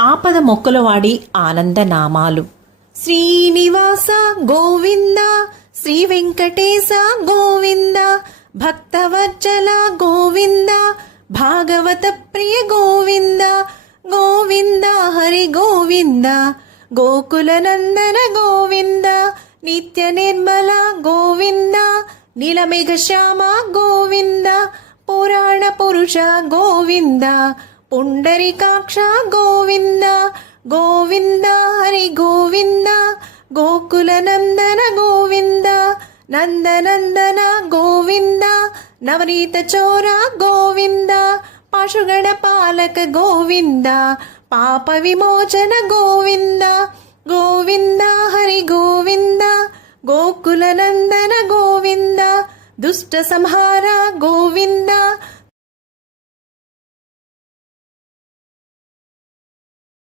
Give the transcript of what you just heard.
ఆపద మొక్కులవాడి ఆనందనామాలు. శ్రీనివాస గోవింద, శ్రీ వెంకటేశ గోవింద, భక్తవత్సల గోవింద, భాగవత ప్రియ గోవింద, గోవింద హరి గోవింద, గోకుల నందన గోవింద, నిత్య నిర్మల గోవింద, నీలమేఘ శ్యామ గోవింద, పురాణ పురుష గోవింద, పుండరీకాక్ష గోవింద, గోవింద హరి గోవింద, గోకుల నందన గోవింద, నందనందన గోవింద, నవనీత చోర గోవింద, పశుగణ పాలక గోవింద, పాప విమోచన గోవింద, గోవింద హరి గోవింద, గోకుల నందన గోవింద, దుష్ట సంహార గోవింద,